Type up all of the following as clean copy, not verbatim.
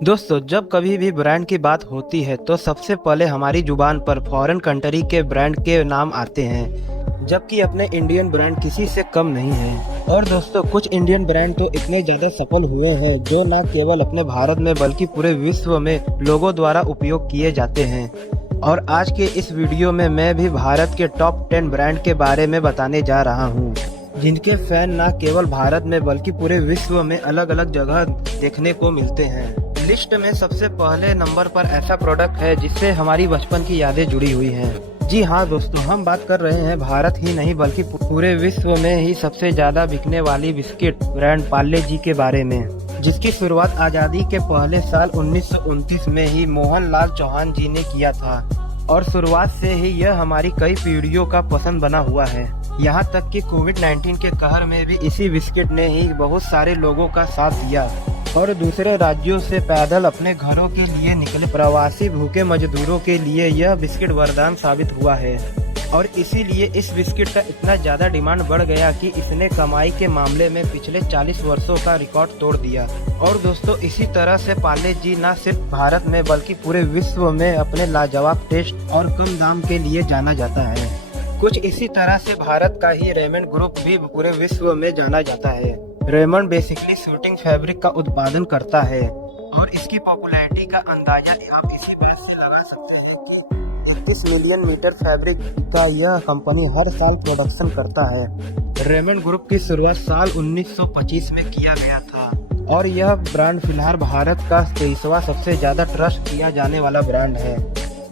दोस्तों, जब कभी भी ब्रांड की बात होती है तो सबसे पहले हमारी जुबान पर फॉरेन कंट्री के ब्रांड के नाम आते हैं, जबकि अपने इंडियन ब्रांड किसी से कम नहीं है। और दोस्तों, कुछ इंडियन ब्रांड तो इतने ज़्यादा सफल हुए हैं जो न केवल अपने भारत में बल्कि पूरे विश्व में लोगों द्वारा उपयोग किए जाते हैं। और आज के इस वीडियो में मैं भी भारत के टॉप 10 ब्रांड के बारे में बताने जा रहा हूँ, जिनके फैन न केवल भारत में बल्कि पूरे विश्व में अलग अलग जगह देखने को मिलते हैं। लिस्ट में सबसे पहले नंबर पर ऐसा प्रोडक्ट है जिससे हमारी बचपन की यादें जुड़ी हुई हैं। जी हाँ दोस्तों, हम बात कर रहे हैं भारत ही नहीं बल्कि पूरे विश्व में ही सबसे ज्यादा बिकने वाली बिस्किट ब्रांड पार्ले जी के बारे में, जिसकी शुरुआत आजादी के पहले साल 1929 में ही मोहनलाल चौहान जी ने किया था। और शुरुआत से ही यह हमारी कई पीढ़ियों का पसंद बना हुआ है। यहाँ तक कि कोविड-19 के कहर में भी इसी बिस्किट ने ही बहुत सारे लोगों का साथ दिया और दूसरे राज्यों से पैदल अपने घरों के लिए निकले प्रवासी भूखे मजदूरों के लिए यह बिस्किट वरदान साबित हुआ है। और इसीलिए इस बिस्किट का इतना ज्यादा डिमांड बढ़ गया कि इसने कमाई के मामले में पिछले 40 वर्षों का रिकॉर्ड तोड़ दिया। और दोस्तों, इसी तरह से पार्ले जी न सिर्फ भारत में बल्कि पूरे विश्व में अपने लाजवाब टेस्ट और कम दाम के लिए जाना जाता है। कुछ इसी तरह से भारत का ही रेमंड ग्रुप भी पूरे विश्व में जाना जाता है। रेमंड बेसिकली शूटिंग फैब्रिक का उत्पादन करता है और इसकी पॉपुलैरिटी का अंदाजा आप इसी बात से लगा सकते हैं कि 31 मिलियन मीटर फैब्रिक का यह कंपनी हर साल प्रोडक्शन करता है। रेमंड ग्रुप की शुरुआत साल 1925 में किया गया था और यह ब्रांड फिलहाल भारत का 23वां सबसे ज्यादा ट्रस्ट किया जाने वाला ब्रांड है,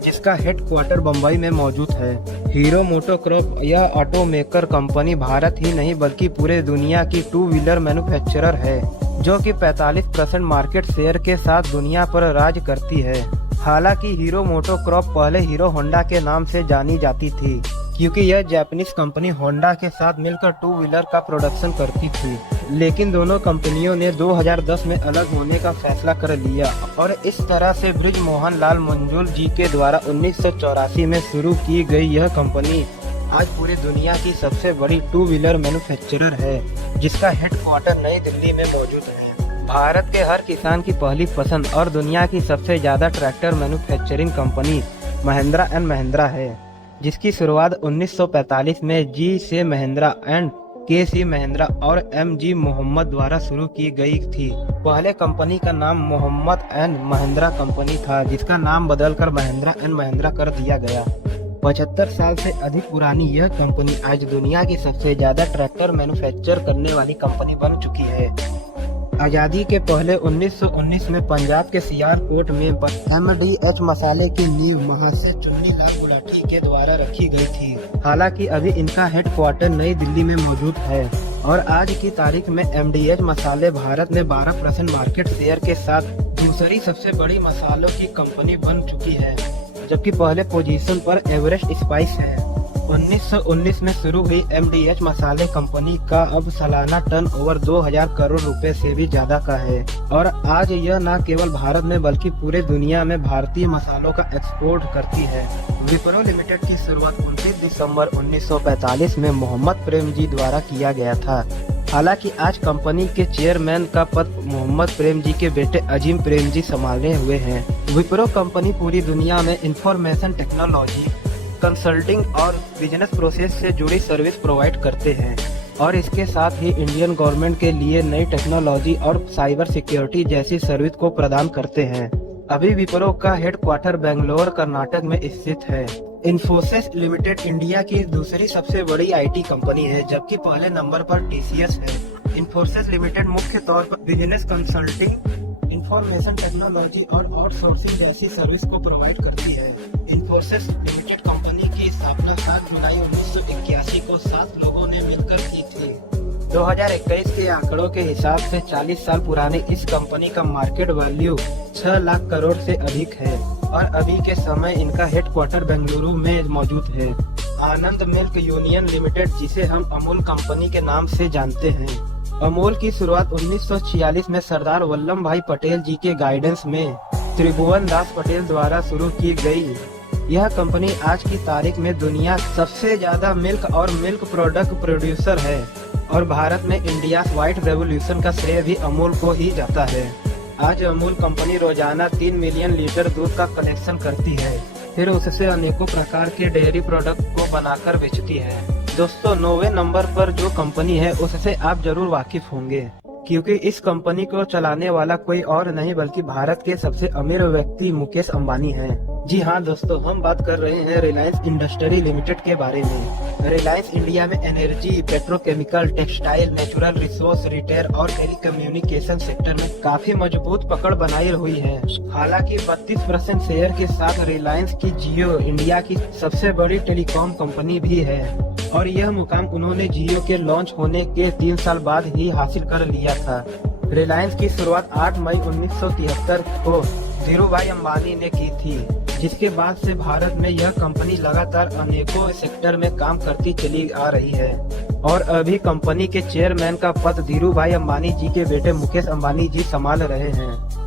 जिसका हेडक्वार्टर बम्बई में मौजूद है। हीरो मोटोकॉर्प यह ऑटो मेकर कंपनी भारत ही नहीं बल्कि पूरे दुनिया की टू व्हीलर मैन्युफैक्चरर है, जो कि 45% मार्केट शेयर के साथ दुनिया पर राज करती है। हालांकि हीरो मोटोकॉर्प पहले हीरो होंडा के नाम से जानी जाती थी, क्योंकि यह जापानीज कंपनी होंडा के साथ मिलकर टू व्हीलर का प्रोडक्शन करती थी। लेकिन दोनों कंपनियों ने 2010 में अलग होने का फैसला कर लिया और इस तरह से ब्रिज मोहन लाल मंजुल जी के द्वारा 1984 में शुरू की गई यह कंपनी आज पूरी दुनिया की सबसे बड़ी टू व्हीलर मैन्युफैक्चरर है, जिसका हेडक्वार्टर नई दिल्ली में मौजूद है। भारत के हर किसान की पहली पसंद और दुनिया की सबसे ज्यादा tractor manufacturing company Mahindra and Mahindra है, जिसकी शुरुआत 1945 में जी से महिंद्रा एंड के सी महिंद्रा और एम जी मोहम्मद द्वारा शुरू की गई थी। पहले कंपनी का नाम मोहम्मद एंड महिंद्रा कंपनी था, जिसका नाम बदलकर महिंद्रा एंड महिंद्रा कर दिया गया। 75 साल से अधिक पुरानी यह कंपनी आज दुनिया की सबसे ज्यादा ट्रैक्टर मैन्युफैक्चर करने वाली कंपनी बन चुकी है। आजादी के पहले 1919 में पंजाब के सियालकोट में MDH मसाले की नींव महाशय चुन्नीलाल गुलाटी के द्वारा रखी गई थी। हालांकि अभी इनका हेडक्वार्टर नई दिल्ली में मौजूद है और आज की तारीख में MDH मसाले भारत में 12% मार्केट शेयर के साथ दूसरी सबसे बड़ी मसालों की कंपनी बन चुकी है, जबकि पहले पोजीशन पर एवरेस्ट स्पाइस है। 1919 में शुरू हुई MDH मसाले कंपनी का अब सालाना टर्नओवर 2000 करोड़ रुपए से भी ज्यादा का है और आज यह न केवल भारत में बल्कि पूरे दुनिया में भारतीय मसालों का एक्सपोर्ट करती है। विप्रो लिमिटेड की शुरुआत 29 दिसंबर 1945 में मोहम्मद प्रेम जी द्वारा किया गया था। हालांकि आज कंपनी के चेयरमैन का पद मोहम्मद प्रेम जी के बेटे अजीम प्रेम जी संभाले हुए हैं। विप्रो कंपनी पूरी दुनिया में इंफॉर्मेशन टेक्नोलॉजी, कंसल्टिंग और बिजनेस प्रोसेस से जुड़ी सर्विस प्रोवाइड करते हैं और इसके साथ ही इंडियन गवर्नमेंट के लिए नई टेक्नोलॉजी और साइबर सिक्योरिटी जैसी सर्विस को प्रदान करते हैं। अभी विप्रो का हेडक्वार्टर बेंगलोर कर्नाटक में स्थित है। इन्फोसिस लिमिटेड इंडिया की दूसरी सबसे बड़ी IT कंपनी है, जबकि पहले नंबर पर TCS है। इन्फोसिस लिमिटेड मुख्य तौर पर बिजनेस कंसल्टिंग, इंफॉर्मेशन टेक्नोलॉजी और आउटसोर्सिंग जैसी सर्विस को प्रोवाइड करती है। इन्फोसिस लिमिटेड कंपनी की स्थापना 7 जुलाई 1981 को 7 लोगों ने मिलकर की थी। 2021 के आंकड़ों के हिसाब से 40 साल पुरानी इस कंपनी का मार्केट वैल्यू 6 लाख करोड़ से अधिक है और अभी के समय इनका हेडक्वार्टर बेंगलुरु में मौजूद है। आनंद मिल्क यूनियन लिमिटेड, जिसे हम अमूल कंपनी के नाम से जानते हैं। अमूल की शुरुआत 1946 में सरदार वल्लभ भाई पटेल जी के गाइडेंस में त्रिभुवन दास पटेल द्वारा शुरू की गई। यह कंपनी आज की तारीख में दुनिया सबसे ज्यादा मिल्क और मिल्क प्रोडक्ट प्रोड्यूसर है और भारत में इंडिया व्हाइट रेवोल्यूशन का श्रेय भी अमूल को ही जाता है। आज अमूल कंपनी रोजाना 3 मिलियन लीटर दूध का कलेक्शन करती है, फिर उससे अनेकों प्रकार के डेयरी प्रोडक्ट को बनाकर बेचती है। दोस्तों 9वें नंबर पर जो कंपनी है उससे आप जरूर वाकिफ होंगे, क्योंकि इस कंपनी को चलाने वाला कोई और नहीं बल्कि भारत के सबसे अमीर व्यक्ति मुकेश अंबानी हैं। जी हाँ दोस्तों, हम बात कर रहे हैं रिलायंस इंडस्ट्री लिमिटेड के बारे में। रिलायंस इंडिया में energy, petrochemical, textile, natural resource, retail और टेलीकम्युनिकेशन सेक्टर में काफी मजबूत पकड़ बनाई हुई है। हालांकि 32% शेयर के साथ रिलायंस की जियो इंडिया की सबसे बड़ी टेलीकॉम कंपनी भी है और यह मुकाम उन्होंने जियो के लॉन्च होने के 3 साल बाद ही हासिल कर लिया था। रिलायंस की शुरुआत 8 मई 1973 को धीरूभाई अंबानी ने की थी, जिसके बाद से भारत में यह कंपनी लगातार अनेकों सेक्टर में काम करती चली आ रही है और अभी कंपनी के चेयरमैन का पद धीरूभाई अंबानी जी के बेटे मुकेश अंबानी जी संभाल रहे हैं।